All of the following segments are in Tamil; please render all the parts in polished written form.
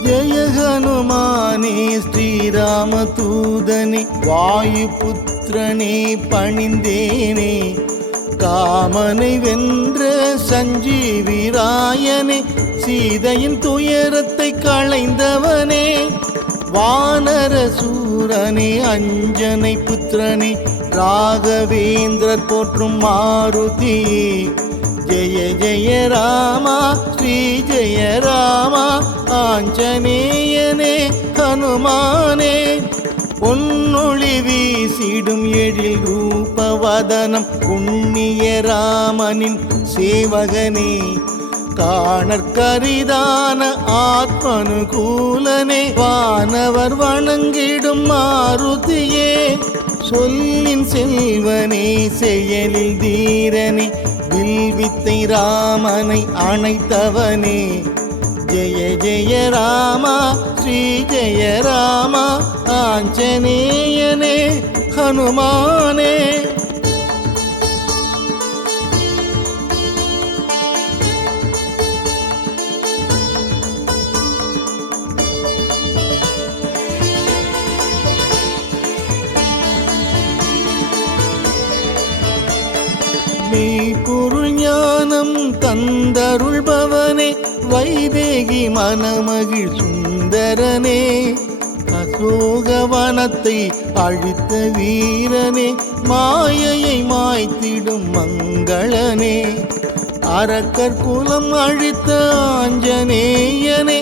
ஜெய ஹனுமானே ஸ்ரீராம தூதனே வாயுபுத்திரனே பணிந்தேனே காமனை வென்ற சஞ்சீவிராயனே சீதையின் துயரத்தை களைந்தவனே வானர சூரனே அஞ்சனை புத்திரனே ராகவேந்திரர் போற்றும் மாருதியே ஜெய ஜெய ராமா ஸ்ரீ ஜெய ராமா ஆஞ்சநேயனே ஹனுமானே பொன்னொளி வீசிடும் எழில் ரூபவதனம் புண்ணிய ராமனின் சேவகனே காணற்கரிதான ஆத்மனுகூலனே வானவர் வணங்கிடும் மாருதியே சொல்லின் செல்வனே செயலில் தீரனே வில்வித்தை ராமனை அணைத்தவனே ஜெய ஜெய ராமா ஸ்ரீ ஜெய ராமா ஆஞ்சநேயனே ஹனுமானே மெய்ப்பொருள் ஞானம் தந்தருள்பவனே வைதேகி மனமகிழ் சுந்தரனே அசோகவனத்தை அழித்த வீரனே மாயையை மாய்த்திடும் மங்களனே அரக்கர் குலம் அழித்த ஆஞ்சநேயனே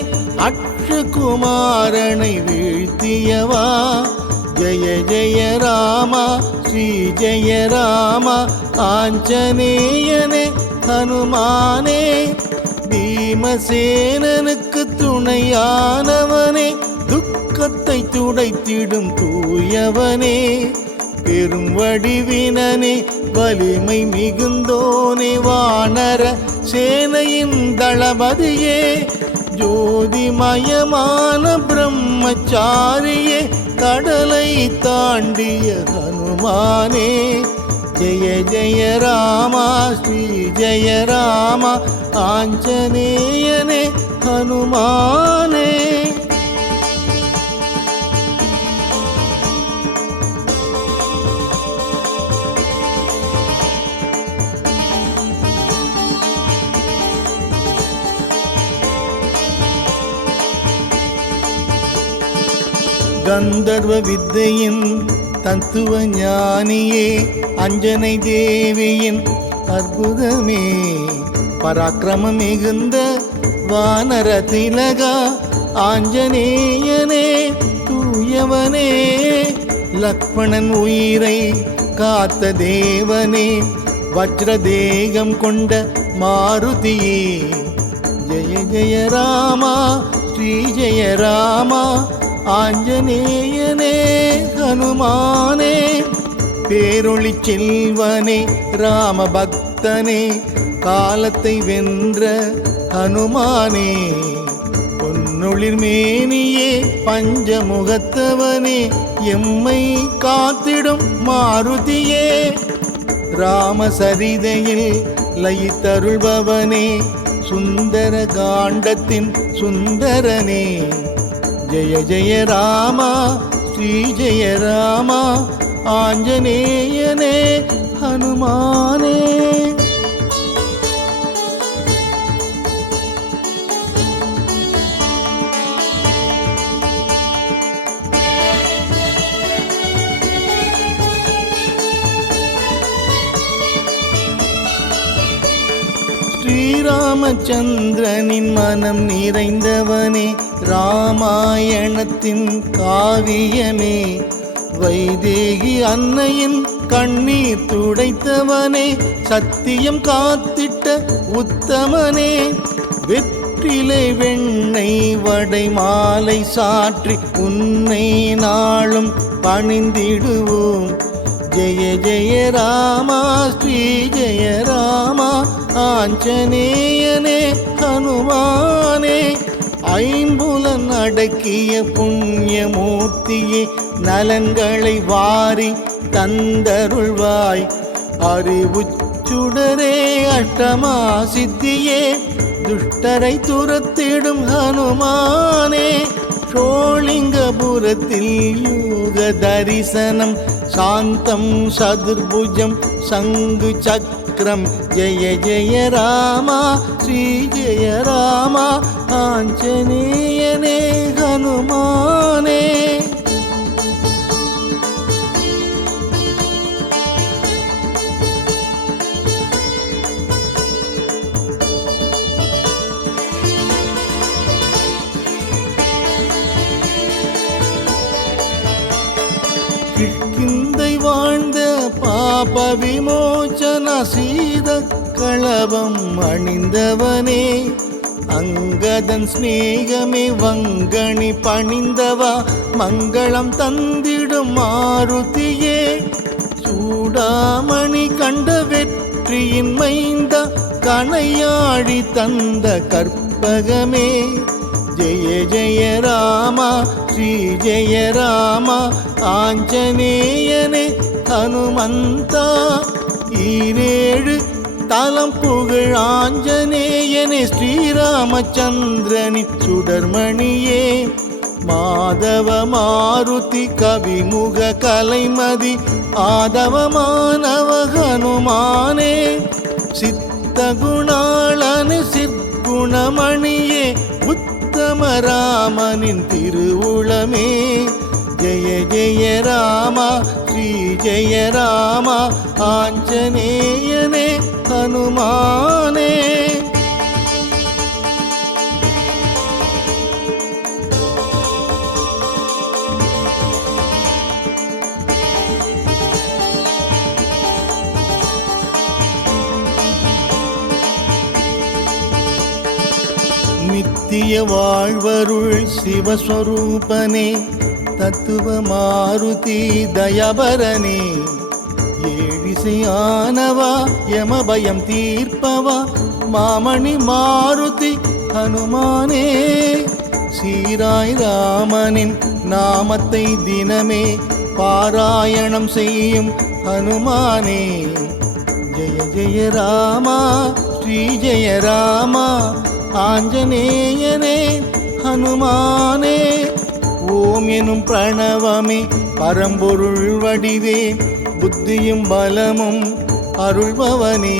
அக்ஷகுமாரனை வீழ்த்தியவா ஜெய ஜெய ராமா ஸ்ரீ ஜெய ராமா ஆஞ்சநேயனே ஹனுமானே பீமசேனனுக்கு துணையானவனே துக்கத்தை துடைத்திடும் தூயவனே பெரும் வடிவினனே வலிமை மிகுந்தோனே வானர சேனையின் தளபதியே ஜோதிமயமான பிரம்மச்சாரியே கடலை தாண்டிய ஹனுமானே ஜெய ஜெய ராமா ஸ்ரீ ஜெய ராமா ஆஞ்சநேயனே ஹனுமானே கந்தர்வ வித்தையின் தத்துவ ஞானியே அஞ்சனை தேவியின் அற்புதமே பராக்கிரமம் மிகுந்த வானர திலகா ஆஞ்சநேயனே தூயவனே லக்ஷ்மணன் உயிரை காத்த தேவனே வஜ்ரதேகம் கொண்ட மாருதியே ஜெய ஜெய ராமா ஸ்ரீ ஜெய ராமா ஆஞ்சநேயனே ஹனுமானே பேரொளி செல்வனே ராம பக்தனே காலத்தை வென்ற ஹனுமானே பொன்னொளிர் மேனியே பஞ்சமுகத்தவனே எம்மை காத்திடும் மாருதியே ராமசரிதையில் லயித்தருள்பவனே சுந்தர காண்டத்தின் சுந்தரனே ஜெய ஜெய ராமா ஸ்ரீ ஜெய ராமா ஆஞ்சநேயனே ஹனுமானே ஸ்ரீராமச்சந்திரனின் மனம் நிறைந்தவனே ராமாயணத்தின் காவியமே வைதேகி அன்னையின் கண்ணீர் துடைத்தவனே சத்தியம் காத்திட்ட உத்தமனே வெற்றிலை வெண்ணெய் வடை மாலை சாற்றி உன்னை நாளும் பணிந்திடுவோம் ஜெய ஜெய ராமா ஸ்ரீ ஜெய ராமா ஆஞ்சநேயனே ஹனுமானே ஐம்புலன் அடக்கிய புண்ணியமூர்த்தியே நலன்களை வாரி தந்தருள்வாய் அறிவுச்சுடரே அஷ்டமா சித்தியே துஷ்டரை துரத்திடும் ஹனுமானே ஷோலிங்கபுரத்தில் யோக தரிசனம் சாந்தம் சதுர்புஜம் சங்கு சக்கரம் ஜெய ஜெய ராமா ஸ்ரீ ஜெய ராமா ஆஞ்சநேயனே ஹனுமானே. கிஷ்கிந்தை வாழ்ந்த பாப விமோச்சன சீத களபம் அணிந்தவனே அங்கதன் ஸ்நேகமே வங்கணி பணிந்தவா மங்களம் தந்திடும் மாருதியே சூடாமணி கண்ட வெற்றியின் மைந்த கணையாழி தந்த கற்பகமே ஜெய ஜெய ராமா ஸ்ரீ ஜெய ராமா ஆஞ்சநேயனே ஹனுமந்தா ஈரேழு தலம் புகழ் ஆஞ்சநேயனே ஸ்ரீராமச்சந்திரனி சுடர்மணியே மாதவ மாருதி கவிமுக கலைமதி ஆதவமானவ ஹனுமானே சித்தகுணாளனு சிற்குணமணியே உத்தம ராமனின் திருவுளமே ஜெய ஜெய ராமா ஸ்ரீ ஜெய ராமா ஆஞ்சநேயனே ஹனுமானே. நித்திய வாழ்வருள் சிவஸ்வரூபனே தத்துவ மாருதி தயபரனே ஏழிசையானவா யமபயம் தீர்ப்பவா மாமணி மாருதி ஹனுமானே சீராய் ராமனின் நாமத்தை தினமே பாராயணம் செய்யும் ஹனுமானே ஜெய ஜெய ராமா ஸ்ரீ ஜெய ராமா ஆஞ்சநேயனே ஹனுமானே ஓம் எனும் பிரணவமே பரம்பொருள் வடிவே புத்தியும் பலமும் அருள்பவனே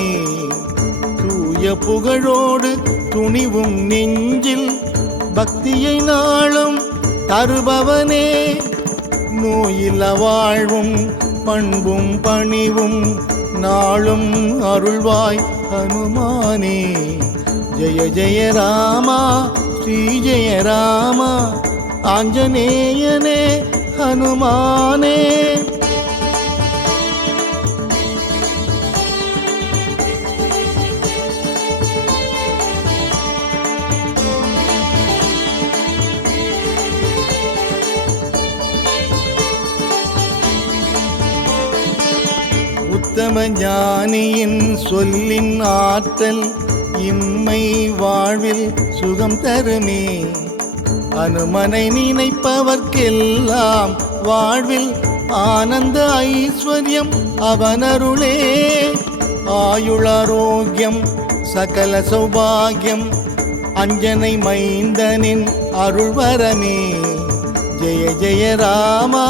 தூய புகழோடு துணிவும் நெஞ்சில் பக்தியை நாளும் தருபவனே நோயில்ல வாழ்வும் பண்பும் பணிவும் நாளும் அருள்வாய் ஹனுமானே ஜெய ஜெய ராமா ஸ்ரீ ஜெய ராமா ஆஞ்சநேயனே ஹனுமானே. உத்தம ஞானியின் சொல்லின் ஆற்றல் இம்மை வாழ்வில் சுகம் தருமே அனுமனை நினைப்பவர்க்கெல்லாம் வாழ்வில் ஆனந்த ஐஸ்வர்யம் அவனருளே ஆயுளாரோக்கியம் சகல சௌபாகியம் அஞ்சனை மைந்தனின் அருள்வரமே ஜெய ஜெய ராமா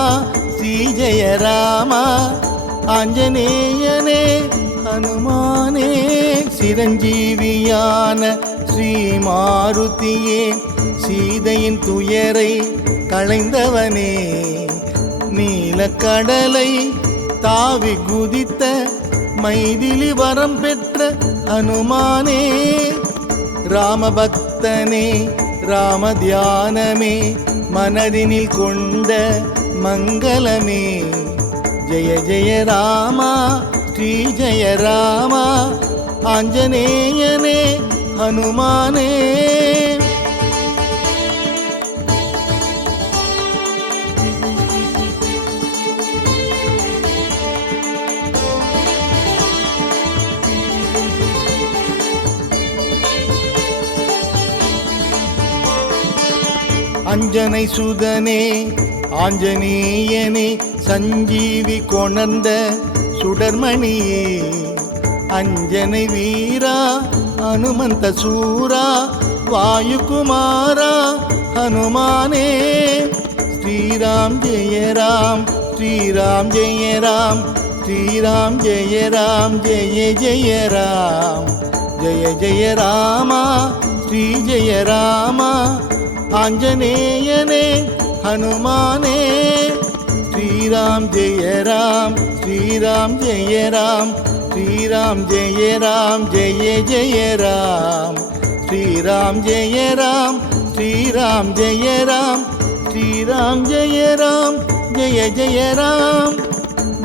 ஸ்ரீ ஜெய ராமா ஆஞ்சநேயனே ஹனுமானே சிரஞ்சீவியான ஸ்ரீ மாருதியே சீதையின் துயரை களைந்தவனே நீலக்கடலை தாவி குதித்த மைதிலி வரம் பெற்ற ஹனுமானே ராமபக்தனே ராம தியானமே மனதினில் கொண்ட மங்களமே ஜெய ஜெய ராமா ஸ்ரீ ஜெய ராமா ஆஞ்சநேயனே ஹனுமானே. அஞ்சனை சுதனே ஆஞ்சநேயனே சஞ்சீவி கொணர்ந்த சுடர்மணியே அஞ்சனை வீரா ಹನುಮಂತ ಸೂರ ವಾಯುಕುಮಾರ ಹನುಮಾನೇ ಶ್ರೀರಾಮ್ ಜಯ ರಾಮ್ ಶ್ರೀರಾಮ್ ಜಯ ರಾಮ್ ಶ್ರೀರಾಮ್ ಜಯ ರಾಮ್ ಜಯ ಜಯ ರಾಮ್ ಜಯ ಜಯ ರಾಮ ಶ್ರೀ ಜಯ ರಾಮ ಆಂಜನೇಯನೇ ಹನುಮಾನೇ ಶ್ರೀರಾಮ್ ಜಯ ರಾಮ್ ಶ್ರೀರಾಮ್ ಜಯ ರಾಮ್ ಶ್ರೀರಾಮ್ ಜಯ ರಾಮ್ ಜಯ ಜಯ ರಾಮ್ ಶ್ರೀರಾಮ್ ಜಯ ರಾಮ್ ಶ್ರೀರಾಮ್ ಜಯ ರಾಮ್ ಶ್ರೀರಾಮ್ ಜಯ ರಾಮ್ ಜಯ ಜಯ ರಾಮ್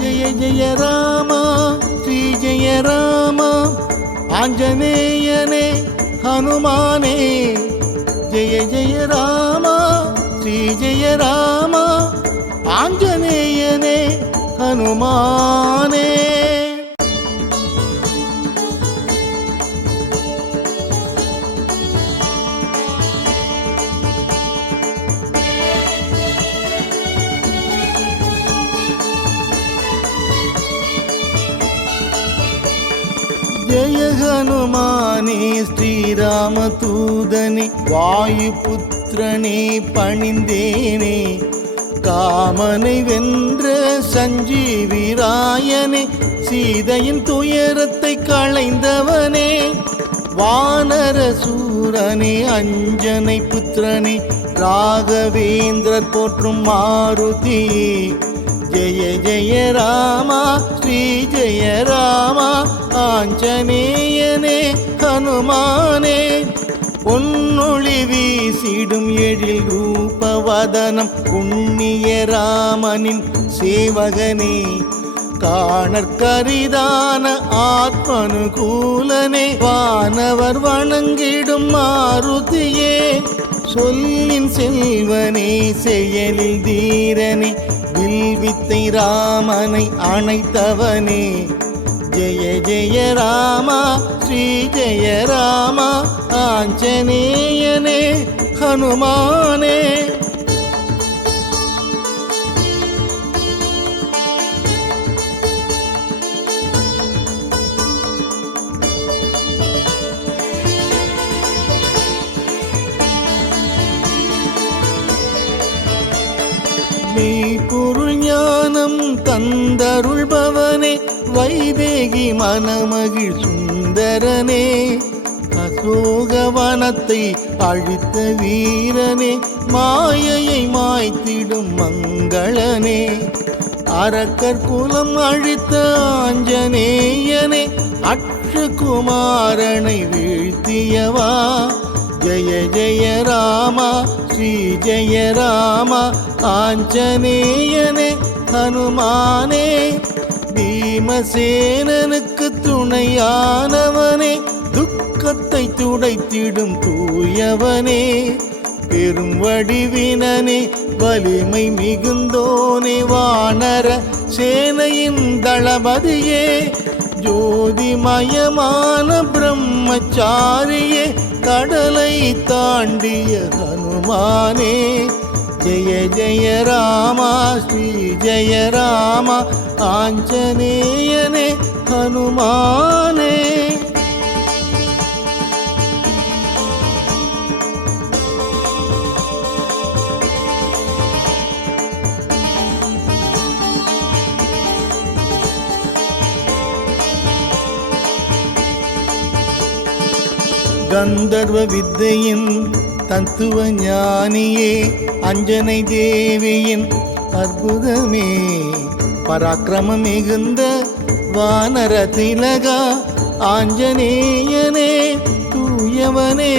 ಜಯ ಜಯ ರಾಮ ಶ್ರೀ ಜಯ ರಾಮ ಆಂಜನೇಯನೇ ಹನುಮಾನೇ ಜಯ ಜಯ ರಾಮ ಶ್ರೀ ಜಯ ರಾಮ ಆಂಜನೇಯನೇ ಹನುಮಾನೇ ಜಯ ಹನುಮಾನೇ ஸ்ரீராம தூதனே வாயுபுத்திரனே பணிந்தேனே காமனை வென்ற சஞ்சீவிராயனே சீதையின் துயரத்தை களைந்தவனே வானர சூரனே அஞ்சனை புத்திரனே ராகவேந்திரர் போற்றும் மாருதி ஜெய ஜெய ராமா ஸ்ரீ ஜெய ராமா ஆஞ்சநேயனே ஹனுமானே பொன்னொளி வீசிடும் எழில் ரூபவதனம் புண்ணிய ராமனின் சேவகனே காணற்கரிதான ஆத்மனுகூலனே வானவர் வணங்கிடும் மாருதியே சொல்லின் செல்வனே செயலில் தீரனே வில்வித்தை ராமனை அணைத்தவனே ஜெய ஜெய ராமா ஸ்ரீ ஜெய ராமா ஆஞ்சநேயனே ஹனுமானே மெய்ப்பொருள் ஞானம் தந்தருள்பவனே வைதேகி மனமகிழ் சுந்தரனே அசோகவனத்தை அழித்த வீரனே மாயையை மாய்த்திடும் மங்களனே அரக்கர் குலம் அழித்த ஆஞ்சநேயனே அக்ஷகுமாரனை வீழ்த்தியவா ஜெய ஜெய ராமா ஸ்ரீ ஜெய ராமா ஆஞ்சநேயனே ஹனுமானே பீமசேனனுக்கு துணையானவனே துக்கத்தை துடைத்திடும் தூயவனே பெரும் வடிவினனே வலிமை மிகுந்தோனே வானர சேனையின் தளபதியே ஜோதிமயமான பிரம்மச்சாரியே கடலை தாண்டிய ஹனுமானே ஜெய ஜெய ராமா ஸ்ரீ ஜெய ராமா ஆஞ்சநேயனே ஹனுமானே கந்தர்வ வித்தையின் தத்துவ ஞானியே அஞ்சனை தேவியின் அற்புதமே பராக்கிரமம் மிகுந்த வானர திலகா ஆஞ்சநேயனே தூயவனே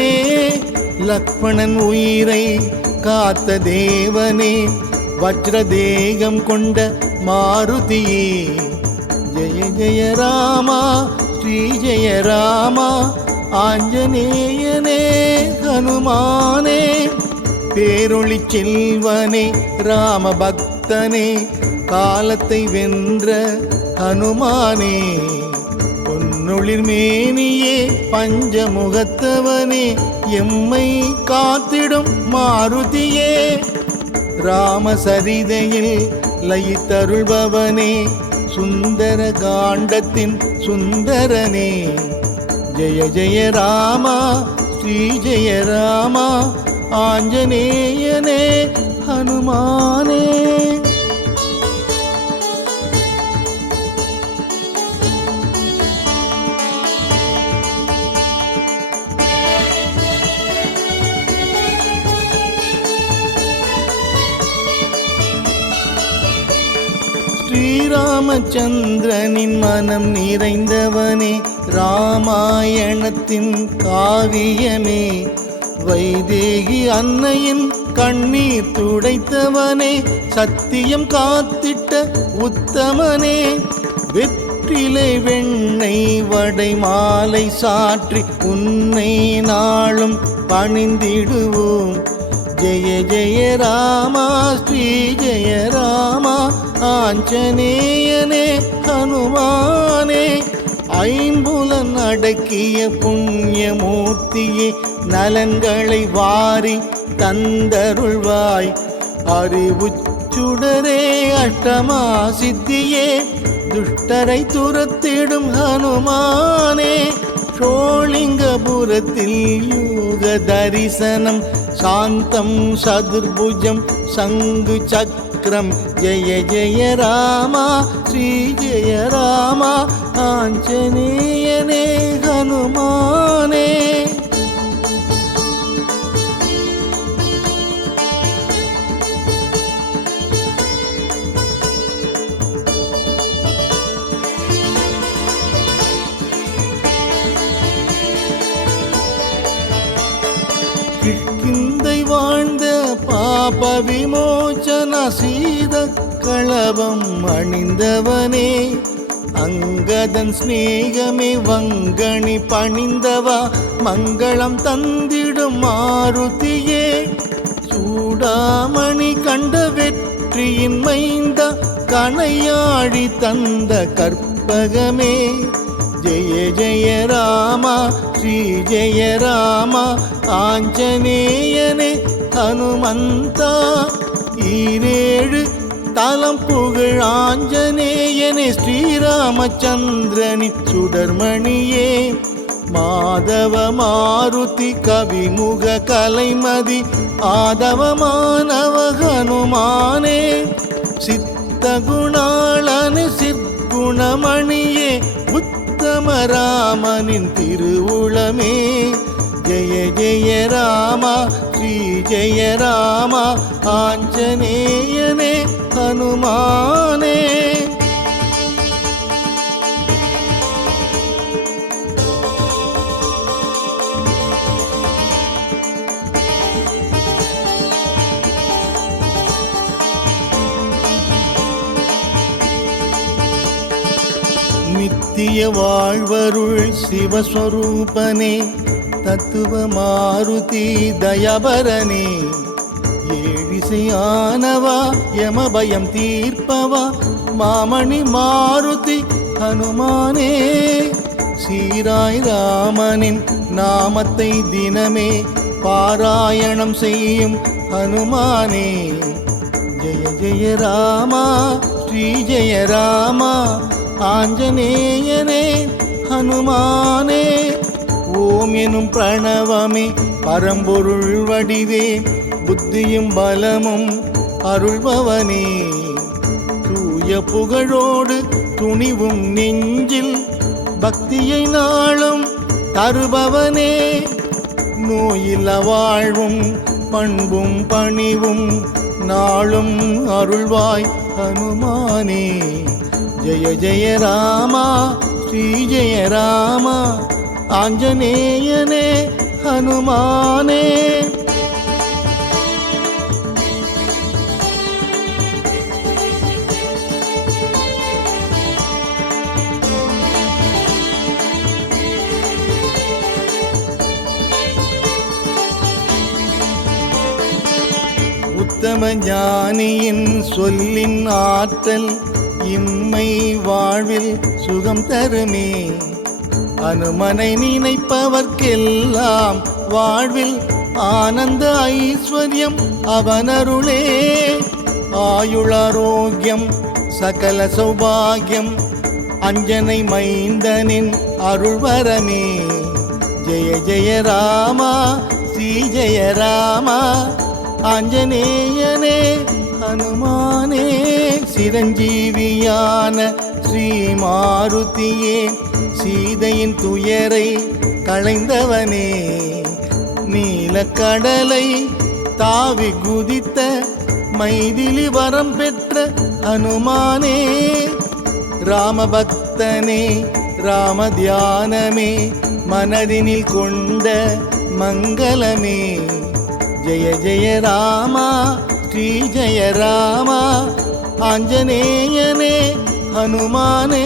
லக்ஷ்மணன் உயிரை காத்த தேவனே வஜ்ரதேகம் கொண்ட மாருதியே ஜெய ஜெய ராமா ஸ்ரீ ஜெய ராமா ஆஞ்சநேயனே ஹனுமானே பேரொளி செல்வனே ராம பக்தனே காலத்தை வென்ற ஹனுமானே பொன்னொளிர் மேனியே பஞ்சமுகத்தவனே எம்மை காத்திடும் மாருதியே ராமசரிதையில் லயித்தருள்பவனே சுந்தர காண்டத்தின் சுந்தரனே ஜெய ஜெய ராமா ஸ்ரீ ஜெய ராமா ஆஞ்சநேயனே ஹனுமானே. ஸ்ரீராமச்சந்திரனின் மனம் நிறைந்தவனே, ராமாயணத்தின் காவியமே, வைதேகி அன்னையின் கண்ணீர் துடைத்தவனே, சத்தியம் காத்திட்ட உத்தமனே, வெற்றிலை வெண்ணெய் வடை மாலை சாற்றி உன்னை நாளும் பணிந்திடுவோம். ஜெய ஜெய ராமா ஸ்ரீ ஜெய ராமா ஆஞ்சநேயனே ஹனுமானே. ஐம்புலன் அடக்கிய புண்ணியமூர்த்தியே, நலன்களை வாரி தந்தருள்வாய். அறிவுச்சுடரே அஷ்டமா சித்தியே, துஷ்டரை துரத்திடும் ஹனுமானே. ஷோலிங்கபுரத்தில் யூக தரிசனம், சாந்தம் சதுர்புஜம் சங்கு சக்கரம். ஜெய ஜெய ராமா ஸ்ரீ ஜெய ராமா ஆஞ்சநேயனே ஹனுமானே. கிஷ்கிந்தை வாழ்ந்த பாப விமோச்சன சீத களபம் அணிந்தவனே, அங்கதன் ஸ்நேகமே வங்கணி பணிந்தவா, மங்களம் தந்திடும் மாருதியே. சூடாமணி கண்ட வெற்றியின் மைந்த, கணையாழி தந்த கற்பகமே. ஜெய ஜெய ராமா ஸ்ரீ ஜெய ராமா ஆஞ்சநேயனே ஹனுமந்தா. ஈரேழு தலம் புகழ் ஆஞ்சநேயனே, ஸ்ரீராமச்சந்திரனின் சுடர்மணியே. மாதவ மாருதி கவிமுக கலைமதி, ஆதவமானவ ஹனுமானே. சித்த குணாளனு சிற்குணமணியே, உத்தம ராமனின் திருவுளமே. ஜெய ஜெய ராமா ஸ்ரீ ஜெய ராமா ஆஞ்சநேயனே ஹனுமானே. நித்திய வாழ்வருள் சிவஸ்வரூபனே, தத்துவ மாருதி தயபரனே. ஏழிசையானவா யமபயம் தீர்ப்பவா, மாமணி மாருதி ஹனுமானே. சீராய் ராமனின் நாமத்தை தினமே பாராயணம் செய்யும் ஹனுமானே. ஜெய ஜெய ராமா ஸ்ரீ ஜெய ராமா ஆஞ்சநேயனே ஹனுமானே. ஓம் எனும் பிரணவமே பரம்பொருள் வடிவே, புத்தியும் பலமும் அருள்பவனே. தூய புகழோடு துணிவும் நெஞ்சில், பக்தியை நாளும் தருபவனே. நோயில்ல வாழ்வும் பண்பும் பணிவும் நாளும் அருள்வாய் ஹனுமானே. ஜெய ஜெய ராமா ஸ்ரீ ஜெய ராமா ஆஞ்சநேயனே ஹனுமானே. உத்தம ஞானியின் சொல்லின் ஆற்றல், இம்மை வாழ்வில் சுகம் தருமே. அனுமனை நினைப்பவர்க்கெல்லாம் வாழ்வில் ஆனந்த ஐஸ்வர்யம் அவனருளே. ஆயுளாரோக்கியம் சகல சௌபாகியம், அஞ்சனை மைந்தனின் அருள்வரமே. ஜெய ஜெய ராமா ஸ்ரீ ஜெய ராமா. ஆஞ்சநேயனே ஹனுமானே சிரஞ்சீவியான ஸ்ரீ மாருதியே சீதையின் துயரை களைந்தவனே. நீலக்கடலை தாவி குதித்த மைதிலி வரம் பெற்ற ஹனுமானே. ராமபக்தனே ராம தியானமே மனதினில் கொண்ட மங்களமே. ஜெய ஜெய ராமா ஸ்ரீ ஜெய ராமா. ஆஞ்சநேயனே ஹனுமானே.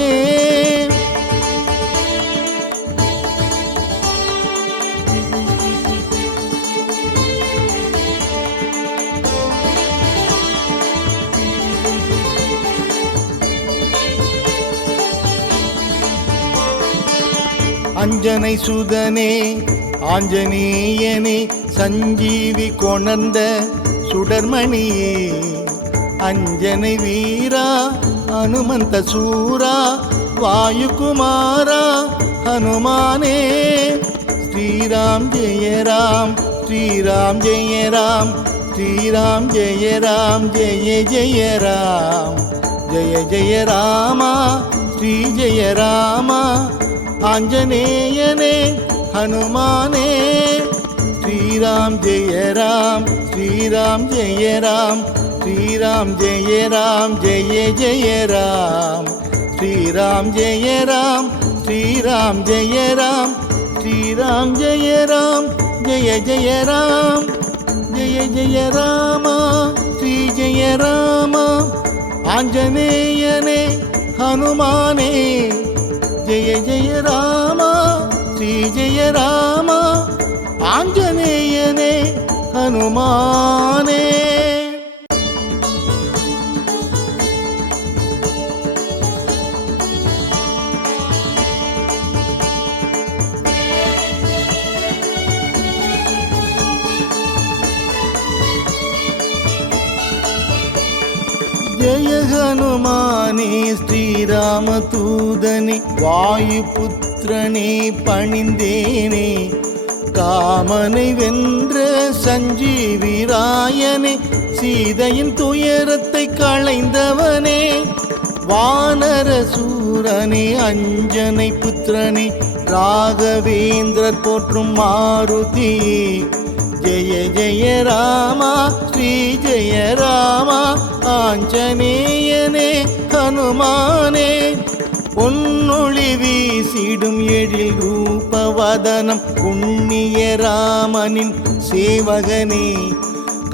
அஞ்சனை சுதனே ஆஞ்சநேயனே சஞ்சீவி கொணர்ந்த சுடர்மணியே. அஞ்சனை வீரா ஹனுமந்த சூரா வாயுகுமாரா ஹனுமானே. ஸ்ரீராம் ஜெய ராம் ஸ்ரீராம் ஜெய ராம் ஸ்ரீராம் ஜெய ராம் ஜெய ஜெய ராம். ஜெய ஜெய ராமா ஸ்ரீ ஜெய ராமா. ஆஞ்சநேயனே ஹனுமானே. ஸ்ரீராம் ஜெய ராம் ஸ்ரீராம் ஜெய ராம் ஸ்ரீராம் ஜெய ராம் ஜெய ஜெய ராம். ஸ்ரீராம் ஜெய ராம் ஸ்ரீராம் ஜெய ராம் ஸ்ரீராம் ஜெய ராம் ஜெய ஜெய ராம். ஜெய ஜெய ராமா ஸ்ரீ ஜெய ராமா. ஆஞ்சநேயனே ஹனுமானே. ஜெய ஜெய ராமா ஸ்ரீ ஜெய ராமா. ஆஞ்சநேயனே ஹனுமானே. ஜெய ஹனுமானே ஸ்ரீராம தூதனே வாயுபுத்திரனே பணிந்தேனே. காமனை வென்ற சஞ்சீவிராயனே சீதையின் துயரத்தை களைந்தவனே. வானர சூரனே அஞ்சனை புத்திரனே ராகவேந்திரர் போற்றும் மாருதியே. ஜெய ஜெய ராமா ஸ்ரீ ஜெய ராமா. ஆஞ்சநேயனே ஹனுமானே. பொன்னொளி வீசிடும் எழில் ரூபவதனம் புண்ணிய ராமனின் சேவகனே.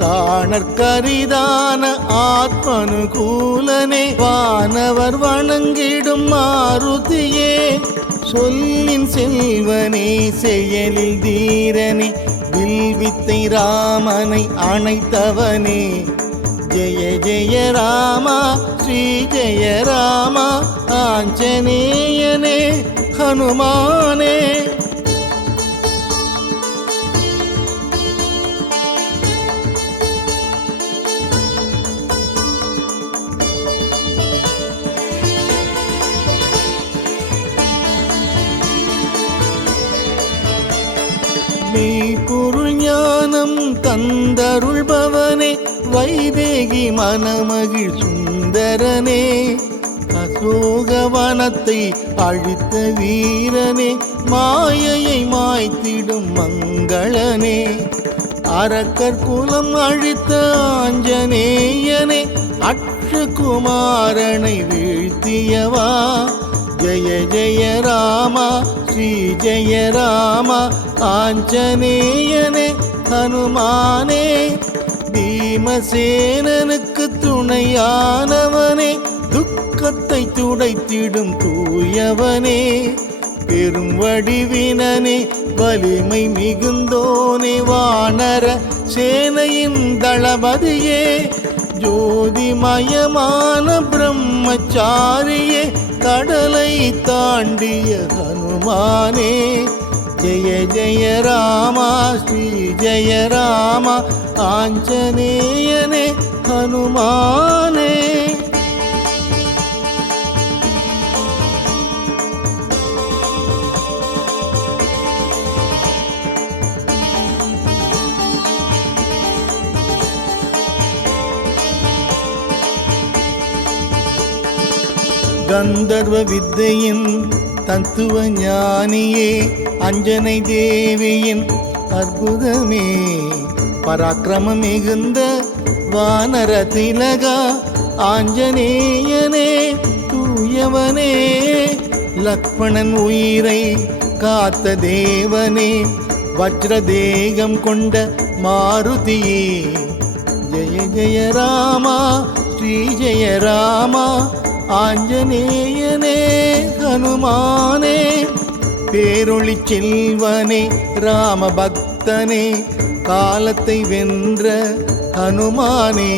காணற்கரிதான ஆத்மனுகூலனே வானவர் வணங்கிடும் மாருதியே. சொல்லின் செல்வனே செயலில் தீரனே வில்வித்தை ராமனை அணைத்தவனே. ஜெய ஜெய ராமா ஸ்ரீ ஜெய ராமா. ஆஞ்சநேயனே ஹனுமானே. மெய்ப்பொருள் ஞானம் தந்தருள்பவனே வைதேகி மனமகிழ் சுந்தரனே. அசோகவனத்தை அழித்த வீரனே மாயையை மாய்த்திடும் மங்களனே. அரக்கர் குலம் அழித்த ஆஞ்சநேயனே அக்ஷகுமாரனை வீழ்த்தியவா. ஜெய ஜெய ராமா ஸ்ரீ ஜெய ராமா. ஆஞ்சநேயனே ஹனுமானே. பீமசேனனுக்கு துணையானவனே துக்கத்தை துடைத்திடும் தூயவனே. பெரும் வடிவினனே வலிமை மிகுந்தோனே வானர சேனையின் தளபதியே. ஜோதிமயமான பிரம்மச்சாரியே கடலை தாண்டிய ஹனுமானே. ஜெய ஜெய ராமா ஸ்ரீ ஜெய ராமா. ஆஞ்சநேயனே ஹனுமானே. கந்தர்வ வித்தையின் தத்துவ ஞானியே அஞ்சனை தேவியின் அற்புதமே பராக்கிரமம் மிகுந்த வானர திலகா ஆஞ்சநேயனே தூயவனே லக்ஷ்மணன் உயிரை காத்த தேவனே வஜ்ரதேகம் கொண்ட மாருதியே ஜெய ஜெய ராமா ஸ்ரீ ஜெய ராமா ஆஞ்சநேயனே ஹனுமானே பேரொளி செல்வனே ராம பக்தனே காலத்தை வென்ற ஹனுமானே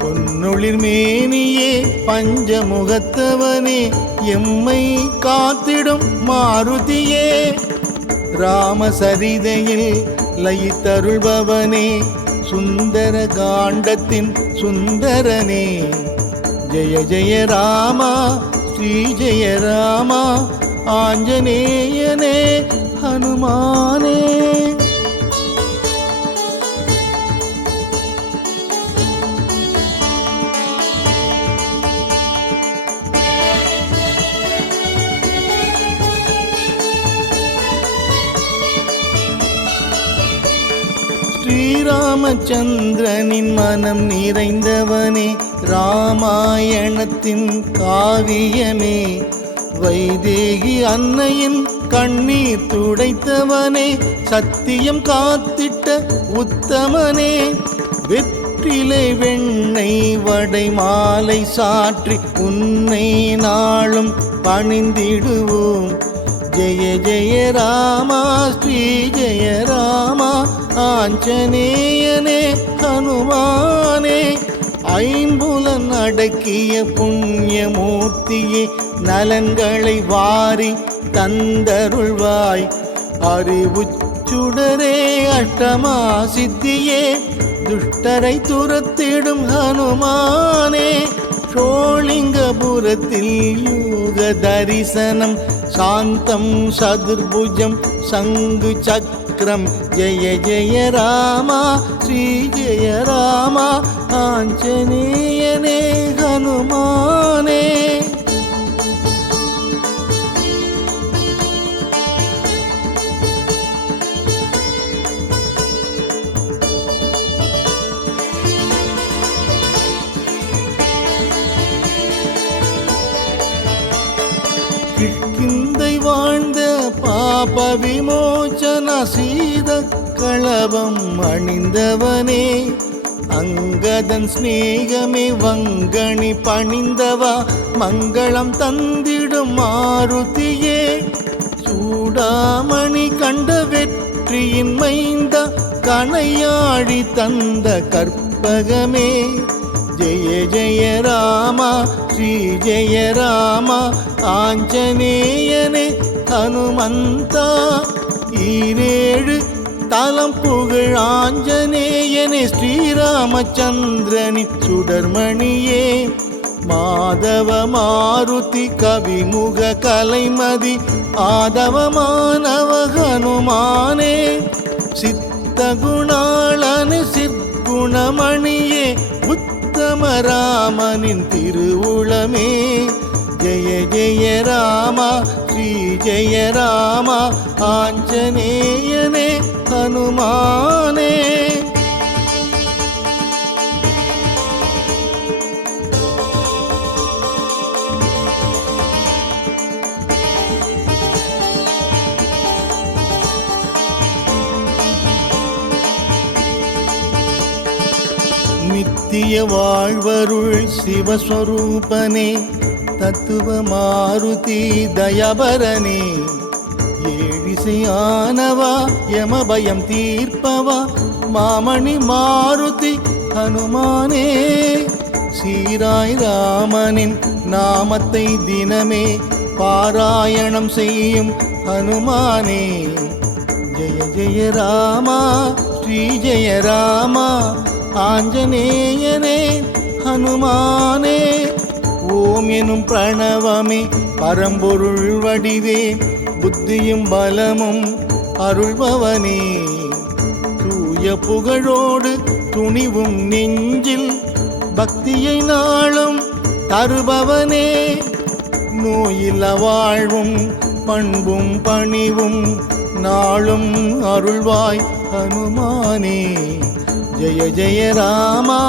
பொன்னொளிர் மேனியே பஞ்சமுகத்தவனே எம்மை காத்திடும் மாருதியே ராமசரிதையில் லயித்தருள்பவனே சுந்தர காண்டத்தின் சுந்தரனே ஜெய ஜெய ராமா ஸ்ரீ ஜெய ராமா ஆஞ்சநேயனே ஹனுமானே ஸ்ரீராமச்சந்திரனின் மனம் நிறைந்தவனே ராமாயணத்தின் காவியமே வைதேகி அன்னையின் கண்ணீர் துடைத்தவனே சத்தியம் காத்திட்ட உத்தமனே வெற்றிலை வெண்ணெய் வடை மாலை சாற்றி உன்னை நாளும் பணிந்திடுவோம் ஜெய ஜெய ராமா ஸ்ரீ ஜெய ராமா ஆஞ்சநேயனே ஹனுமானே ஐம்புலன் அடக்கிய புண்ணியமூர்த்தியே நலன்களை வாரி தந்தருள்வாய் அறிவுச்சுடரே அஷ்டமா சித்தியே துஷ்டரை துரத்திடும் ஹனுமானே ஷோலிங்கபுரத்தில் யூக தரிசனம் சாந்தம் சதுர்புஜம் சங்கு சக்கரம் ஜெய ஜெய ராமா ஸ்ரீ ஜெய ராமா ஆஞ்சநேயனே ஹனுமானே கிஷ்கிந்தை வாழ்ந்த பாப விமோச்சன சீத களபம் அணிந்தவனே அங்கதன் ஸ்நேகமே வங்கணி பணிந்தவா மங்களம் தந்திடும் மாருதியே சூடாமணி கண்ட வெற்றியின் மைந்த கணையாடி தந்த கற்பகமே ஜெய ஜெய ராமா ஸ்ரீ ஜெய ராமா ஆஞ்சநேயனே ஹனுமந்தா ஈரேழு தலம் புகழ் ஆஞ்சநேயனே ஸ்ரீராமச்சந்திரனின் சுடர்மணியே மாதவ மாருதி கவிமுக கலைமதி ஆதவமானவ ஹனுமானே சித்த குணாளனு சிற்குணமணியே உத்தம ராமனின் திருவுளமே ஜெய ஜெய ராமா ஸ்ரீ ஜெய ராமா ஆஞ்சநேயனே ஹனுமானே நித்திய வாழ்வருள் சிவஸ்வரூபனே தத்துவ மாருதி தயபரனே ஏழிசையானவா யமபயம் தீர்ப்பவா மாமணி மாருதி ஹனுமானே சீராய் ராமனின் நாமத்தை தினமே பாராயணம் செய்யும் ஹனுமானே ஜெய ஜெய ராமா ஸ்ரீ ஜெய ராமா ஆஞ்சநேயனே ஹனுமானே ஓம் எனும் பிரணவமே பரம்பொருள் வடிவே புத்தியும் பலமும் அருள்பவனே தூய புகழோடு துணிவும் நெஞ்சில் பக்தியை நாளும் தருபவனே நோயில்ல வாழ்வும் பண்பும் பணிவும் நாளும் அருள்வாய் ஹனுமானே. ஜெய ஜெய ராமா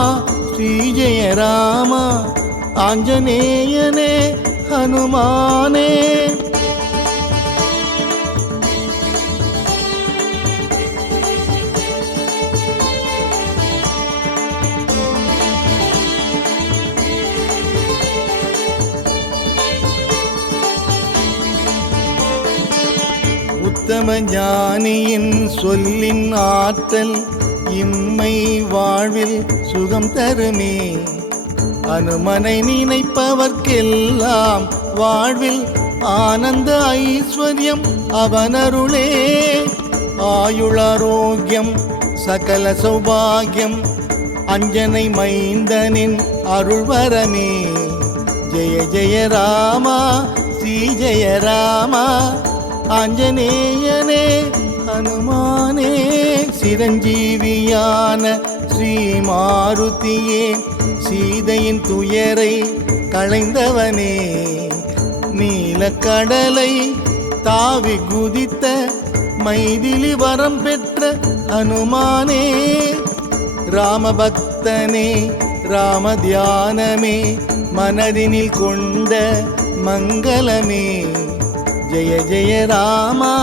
ஸ்ரீ ஜெய ராமா ஆஞ்சநேயனே ஹனுமானே. உத்தம ஞானியின் சொல்லின் ஆற்றல் இம்மை வாழ்வில் சுகம் தருமே. அனுமனை நினைப்பவர்க்கெல்லாம் வாழ்வில் ஆனந்த ஐஸ்வர்யம் அவனருளே. ஆயுளாரோக்கியம் சகல சௌபாகியம் அஞ்சனை மைந்தனின் அருள்வரமே. ஜெய ஜெய ராமா ஸ்ரீ ஜெய ராமா ஆஞ்சநேயனே ஹனுமானே. சிரஞ்சீவியான ஸ்ரீ மாருதியே சீதையின் துயரை களைந்தவனே. நீலக்கடலை தாவி குதித்த மைதிலி வரம் பெற்ற ஹனுமானே. ராமபக்தனே ராம தியானமே மனதினில் கொண்ட மங்களமே. ஜெய ஜெய ராமா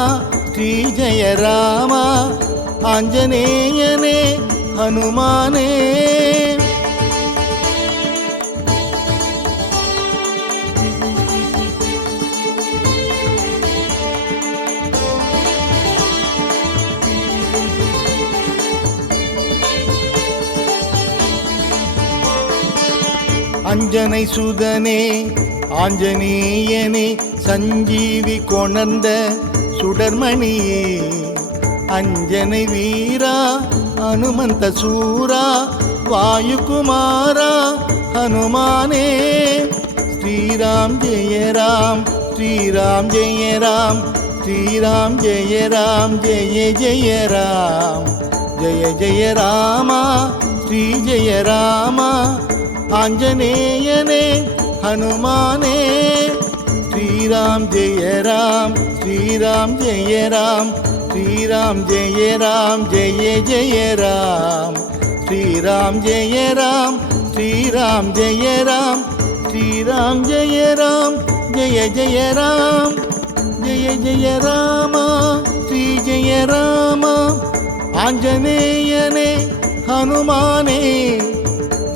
ஸ்ரீ ஜெய ராமா ஆஞ்சநேயனே ஹனுமானே. அஞ்சனை சுதனே ஆஞ்சநேயனே சஞ்சீவி கொணர்ந்த சுடர்மணியே. அஞ்சனை வீரா ஹனுமந்த சூரா வாயுகுமாரா ஹனுமானே. ஸ்ரீராம் ஜெய ராம் ஸ்ரீராம் ஜெய ராம் ஸ்ரீராம் ஜெய ராம் ஜெய ஜெய ராம். ஜெய ஜெய ராமா ஸ்ரீ ஜெய ராமா ஆஞ்சநேயனே ஹனுமானே. ஸ்ரீராம் ஜெய ராம் ஸ்ரீராம் ஜெய ராம் ஸ்ரீராம் ஜெய ராம் ஜெய ஜெய ராம். ஸ்ரீராம் ஜெய ராம் ஸ்ரீராம் ஜெய ராம் ஸ்ரீராம் ஜெய ராம் ஜெய ஜெய ராம். ஜெய ஜெய ராமா ஸ்ரீ ஜெய ராமா ஆஞ்சநேயனே ஹனுமானே.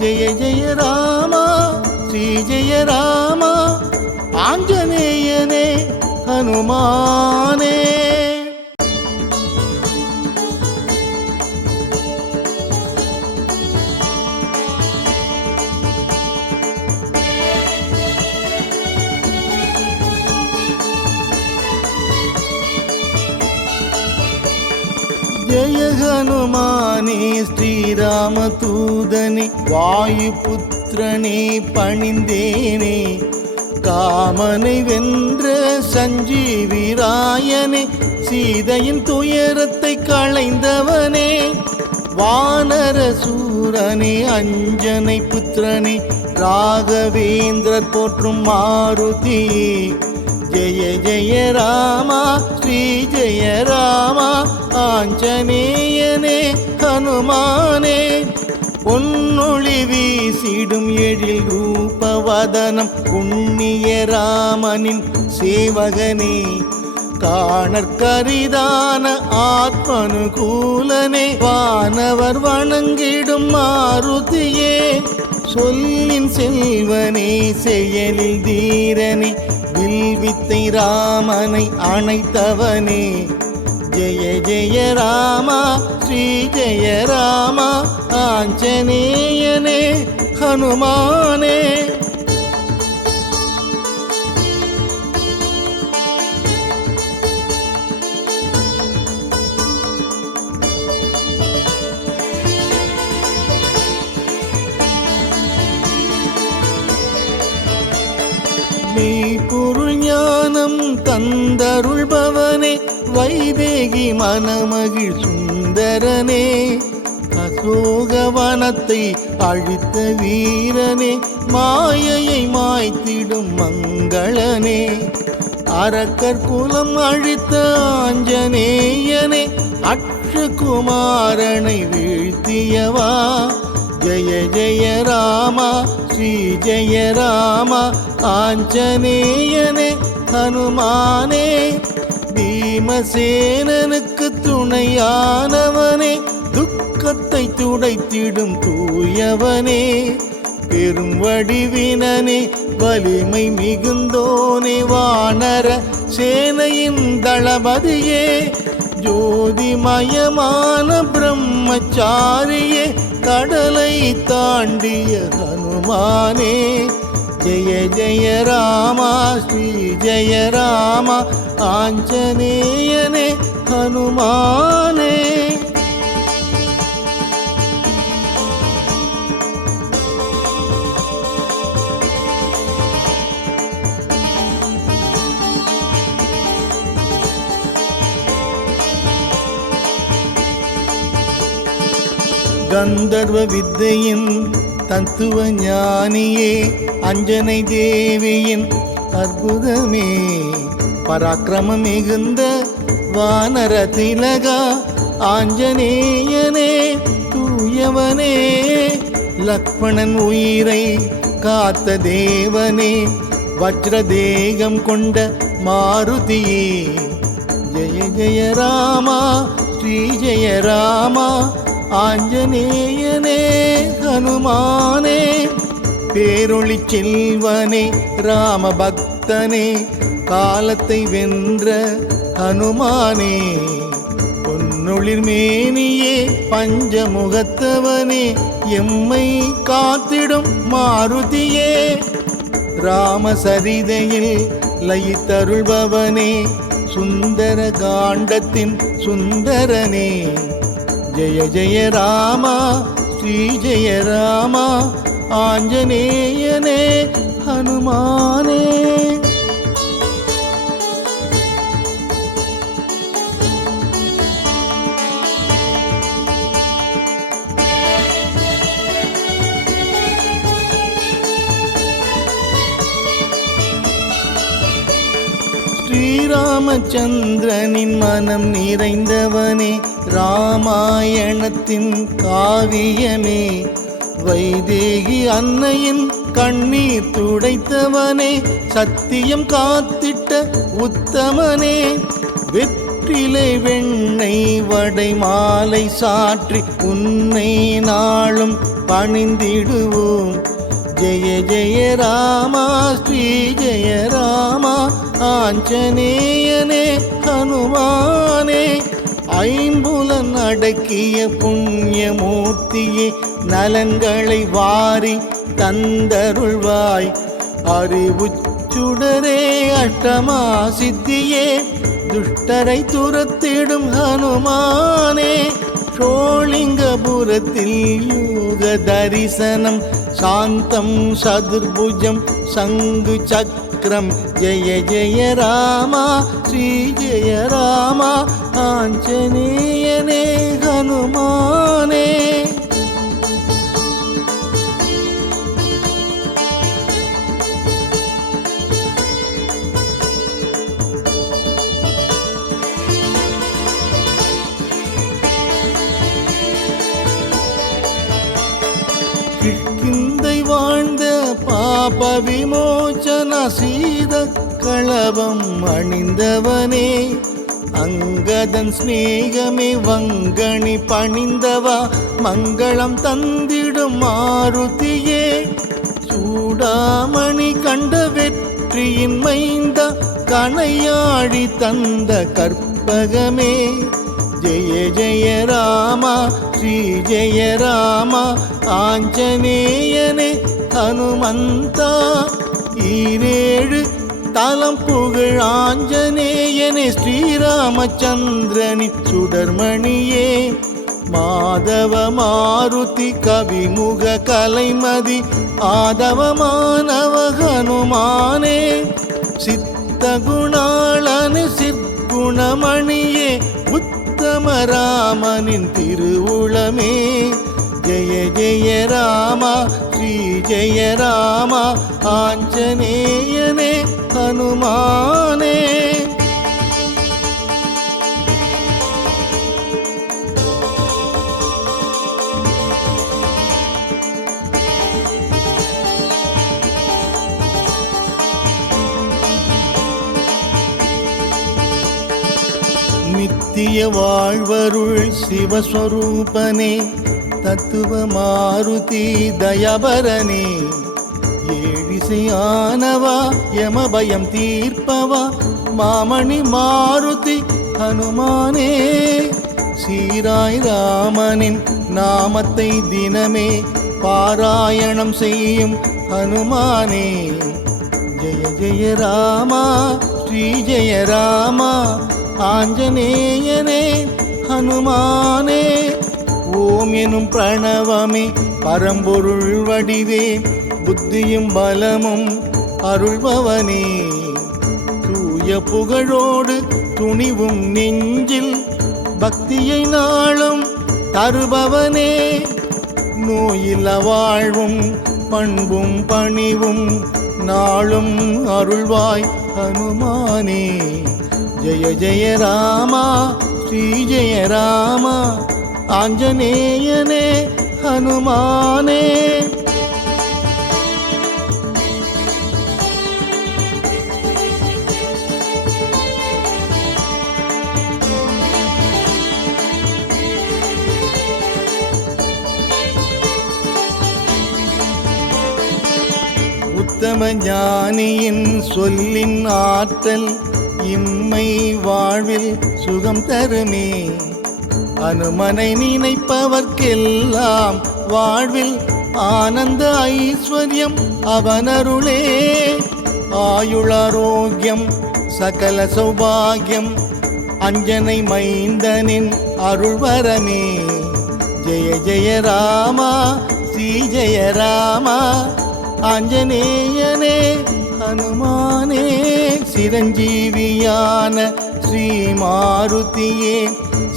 ஜெய ஜெய ராமா ஸ்ரீ ஜெய ராமா ஆஞ்சநேயனே ஹனுமானே. ஜெய ஹனுமானே ஸ்ரீராம தூதனே வாயுபுத்திரனே பணிந்தேனே. காமனை வென்ற சஞ்சீவிராயனே சீதையின் துயரத்தை களைந்தவனே. வானர சூரனே அஞ்சனை புத்திரனே ராகவேந்திரர் போற்றும் மாருதியே. ஜெய ஜெய ராமா ஸ்ரீ ஜெய ராமா ஆஞ்சநேயனே ஹனுமானே. பொன்னொளி வீசிடும் எழில் ரூபவதனம் புண்ணிய ராமனின் சேவகனே. காணற்கரிதான ஆத்மனுகூலனே வானவர் வணங்கிடும் மாருதியே. சொல்லின் செல்வனே செயலில் தீரனே வில்வித்தை ராமனை அணைத்தவனே. ஜெய ஜெய ராமா ஸ்ரீ ஜெய ராமா ஆஞ்சநேயனே ஹனுமானே. மெய்ப்பொருள் ஞானம் தந்தருள்பவனே வைதேகி மனமகிழ் சுந்தரனே. அசோகவனத்தை அழித்த வீரனே, மாயையை மாய்த்திடும் மங்களனே, அரக்கர் குலம் அழித்த ஆஞ்சநேயனே, அக்ஷகுமாரனை வீழ்த்தியவா, ஜெய ஜெய ராமா ஸ்ரீ ஜெய ராமா ஆஞ்சநேயனே ஹனுமானே, பீமசேனனுக்கு துணையானவனே, துக்கத்தை துடைத்திடும் தூயவனே, பெரும் வடிவினனே வலிமை மிகுந்தோனே, வானர சேனையின் தளபதியே, ஜோதிமயமான பிரம்மச்சாரியே, கடலை தாண்டிய ஹனுமானே, ஜெய ஜெய ராமா ஸ்ரீ ஜெய ராமா ஆஞ்சநேயனே ஹனுமானே. கந்தர்வ வித்தையின் தத்துவ ஞானியே, அஞ்சனை தேவியின் அற்புதமே, பராக்கிரமம் மிகுந்த வானர திலகா ஆஞ்சநேயனே தூயவனே, லக்ஷ்மணன் உயிரை காத்த தேவனே, வஜ்ரதேகம் கொண்ட மாருதியே, ஜெய ஜெய ராமா ஸ்ரீ ஜெய ராமா ஆஞ்சநேயனே ஹனுமானே, பேரொளி செல்வனே ராம பக்தனே, காலத்தை வென்ற ஹனுமானே, பொன்னொளிர் மேனியே பஞ்சமுகத்தவனே, எம்மை காத்திடும் மாருதியே, ராமசரிதையில் லயித்தருள்பவனே, சுந்தர காண்டத்தின் சுந்தரனே, ஜெய ஜெய ராமா ஸ்ரீ ஜெய ராமா ஆஞ்சநேயனே ஹனுமானே. ஸ்ரீராமச்சந்திரனின் மனம் நிறைந்தவனே, ராமாயணத்தின் காவியமே, வைதேகி அன்னையின் கண்ணீர் துடைத்தவனே, சத்தியம் காத்திட்ட உத்தமனே, வெற்றிலை வெண்ணெய் வடை மாலை சாற்றி உன்னை நாளும் பணிந்திடுவோம், ஜெய ஜெய ராமா ஸ்ரீ ஜெய ராமா ஆஞ்சநேயனே ஹனுமானே, ஐம்புலன் அடக்கிய புண்ணியமூர்த்தியே, நலன்களை வாரி தந்தருள்வாய், அறிவுச்சுடரே அஷ்டமா சித்தியே, துஷ்டரை துரத்திடும் ஹனுமானே, ஷோலிங்கபுரத்தில் யோக தரிசனம், சாந்தம் சதுர்புஜம் சங்கு சக்கரம், ஜெய ஜெய ராமா ஸ்ரீ ஜெய ராமா ஆஞ்சநேயனே ஹனுமானே. கிஷ்கிந்தை வாழ்ந்த பாப விமோச்சன சீத களபம் அணிந்தவனே, அங்கதன் ஸ்நேகமே வங்கணி பணிந்தவா, மங்களம் தந்திடும் மாருதியே, சூடாமணி கண்ட வெற்றியின் மைந்த, கணையாழி தந்த கற்பகமே, ஜெய ஜெய ராமா ஸ்ரீ ஜெய ராமா ஆஞ்சநேயனே ஹனுமந்தா, ஈரேழு தலம் புகழ் ஆஞ்சநேயனே, ஸ்ரீராமச்சந்திரனின் சுடர்மணியே, மாதவ மாருதி கவிமுக கலைமதி, ஆதவமானவ ஹனுமானே, சித்த குணாளனு சிற்குணமணியே, உத்தம ராமனின் திருவுளமே, జయ జయ రామ శ్రీ జయ రామ ఆంజనేయనే హనుమానే. நித்திய வாழ்வருள் சிவஸ்வரூபனே தத்துவ மாருதி தயபரனே ஏழிசையானவா யமபயம் தீர்ப்பவா மாமணி மாருதி ஹனுமானே. சீராய் ராமனின் நாமத்தை தினமே பாராயணம் செய்யும் ஹனுமானே. ஜெய ஜெய ராமா ஸ்ரீ ஜெய ராமா ஆஞ்சநேயனே ஹனுமானே. ஓம் எனும் பிரணவமே பரம்பொருள் வடிவே புத்தியும் பலமும் அருள்பவனே. தூய புகழோடு துணிவும் நெஞ்சில் பக்தியை நாளும் தருபவனே. நோயில்ல வாழ்வும் பண்பும் பணிவும் நாளும் அருள்வாய் ஹனுமானே. ஜெய ஜெய ராமா ஸ்ரீ ஜெய ராமா ஆஞ்சநேயனே ஹனுமானே. உத்தம ஞானியின் சொல்லின் ஆற்றல் இம்மை வாழ்வில் சுகம் தருமே. அனுமனை நினைப்பவர்க்கெல்லாம் வாழ்வில் ஆனந்த ஐஸ்வர்யம் அவனருளே. ஆயுளாரோக்கியம் சகல சௌபாகியம் அஞ்சனை மைந்தனின் அருள்வரமே. ஜெய ஜெய ராமா ஸ்ரீ ஜெய ராமா ஆஞ்சநேயனே ஹனுமானே. சிரஞ்சீவியான ஸ்ரீ மாருதியே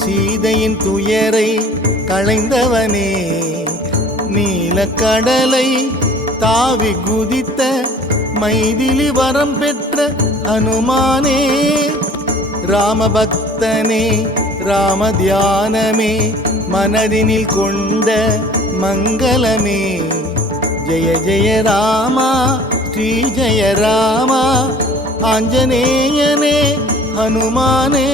சீதையின் துயரை களைந்தவனே. நீலக்கடலை தாவி குதித்த மைதிலி வரம் பெற்ற ஹனுமானே. ராமபக்தனே ராம தியானமே மனதினில் கொண்ட மங்களமே. ஜெய ஜெய ராமா ஸ்ரீ ஜெய ராமா ஆஞ்சநேயனே ஹனுமானே.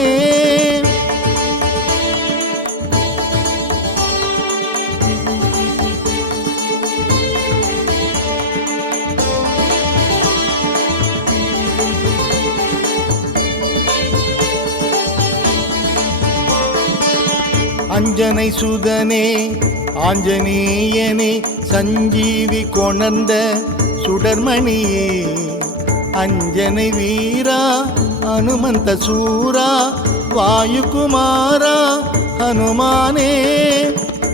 அஞ்சனை சுதனே ஆஞ்சநேயனே சஞ்சீவி கொணர்ந்த சுடர்மணியே. அஞ்சனை வீரா ஹனுமந்த சூரா வாயுகுமாரா ஹனுமானே.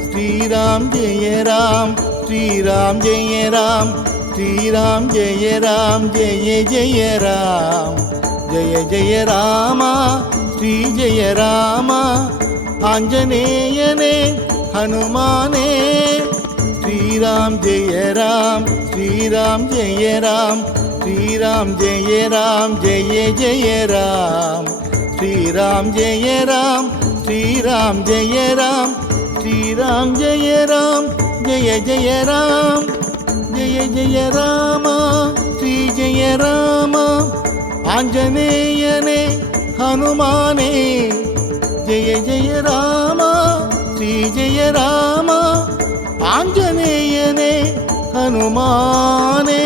ஸ்ரீராம் ஜெய ராம் ஸ்ரீராம் ஜெய ராம் ஸ்ரீராம் ஜெய ராம் ஜெய ஜெய ராம். ஜெய ஜெய ராமா ஸ்ரீ ஜெய ராமா ஆஞ்சநேயனே ஹனுமானே. ஸ்ரீராம் ஜெய ராம் ஸ்ரீராம் ஜெய ராம் ஸ்ரீராம் ஜெய ராம் ஜெய ஜெய ராம். ஸ்ரீராம் ஜெய ராம் ஸ்ரீராம் ஜெய ராம் ஸ்ரீராம் ஜெய ராம் ஜெய ஜெய ராம். ஜெய ஜெய ராமா ஸ்ரீ ஜெய ராமா ஆஞ்சநேயனே ஹனுமானே. ஜெய ஜெய ராமா ஸ்ரீ ஜெய ராமா ஆஞ்சநேயனே ஹனுமானே.